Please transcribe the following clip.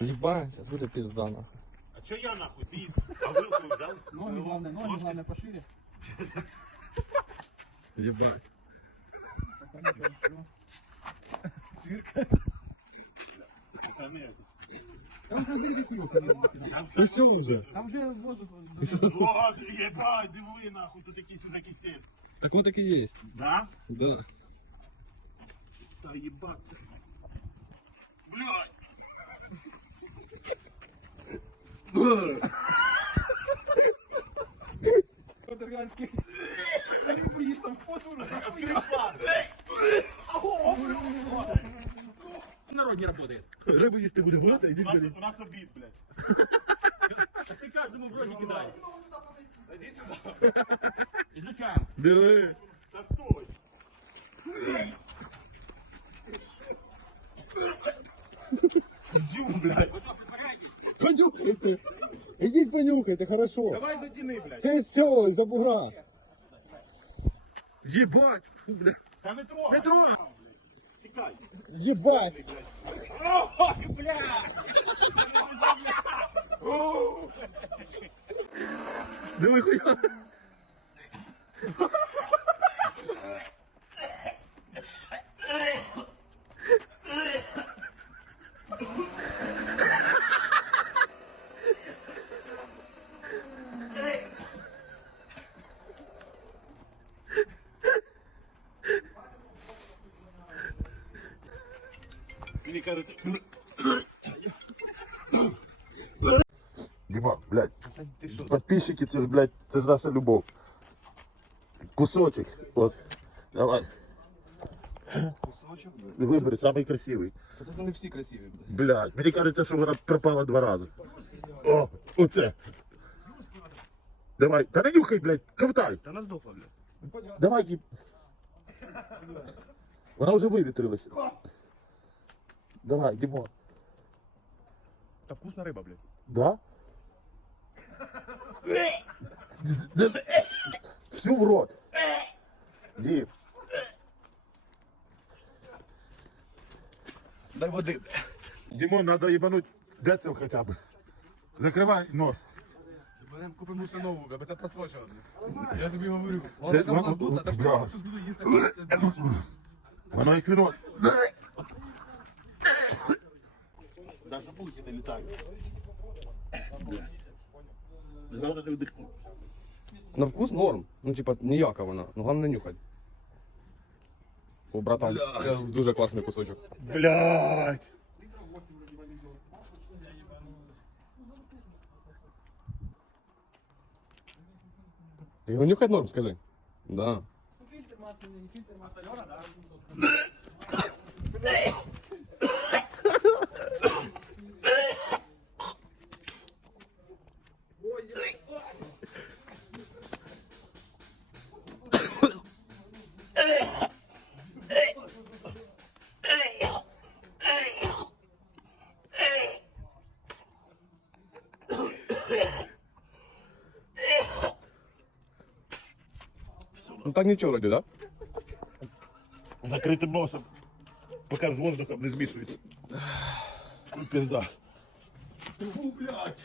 Ебать, будет пизда нахуй. А чё я нахуй? Ты а вилку взял? Ноги главное, ноги главное пошире. Ебать. Та не, Там вже барбекю. Ты все уже? Там вже воздух. Вот, ебать, диви нахуй, тут якийсь уже кисель. Так вот так и есть. Да? Да. Та ебаться. Блядь. Подерганський. Ти не боїш там фосфору, В народе работает. Рыбу если будем брать, У нас, у нас обід, блядь. Ты каждому в роте кидай. Иди сюда. Изучаем. Держи. Та стой. Дю, блядь. Понюхай, это хорошо. Давай дотяни, блядь. Ты все, из-за бугра. Ебать. Фу, бля. Та не трогай. Не трогай. Тікай. Ебать. Ой, бля! Давай хуя. Мені кажеться. Дима, блядь, подписчики, це, ж, блядь, це ж наша любов. Кусочек, от, давай. Кусочек? Вибери, самий красивий. Тут вони всі красиві, блядь. Блядь, мені кажеться, що вона пропала два рази. О, оце. Давай, та не нюхай, блядь, ковтай. Та нас здохла, блядь. Давай, Дім. Вона вже вивітрилася. Давай, Дімон. Та вкусна риба, блядь. Да? Всю в рот. Дим, Дай води. Димон, надо ебануть децл хотя бы. Закрывай нос. Будемо купимо ще нову, бо це просрочено. Я тобі говорю. Це- Вона така ну, вона здута, та да. все, щось буду їсти. це Воно як вино. Даже пульки не літають. Главное не вдихнути. На вкус норм. Ну, типа, ніяка вона. Ну, головне не нюхать. О, братан, це дуже класний кусочок. Блядь. Ти його нюхать норм, скажи. Да. Ну так ничего, вроді, да, закрытым носом. пока с воздухом не смешивается. Пизда. блядь.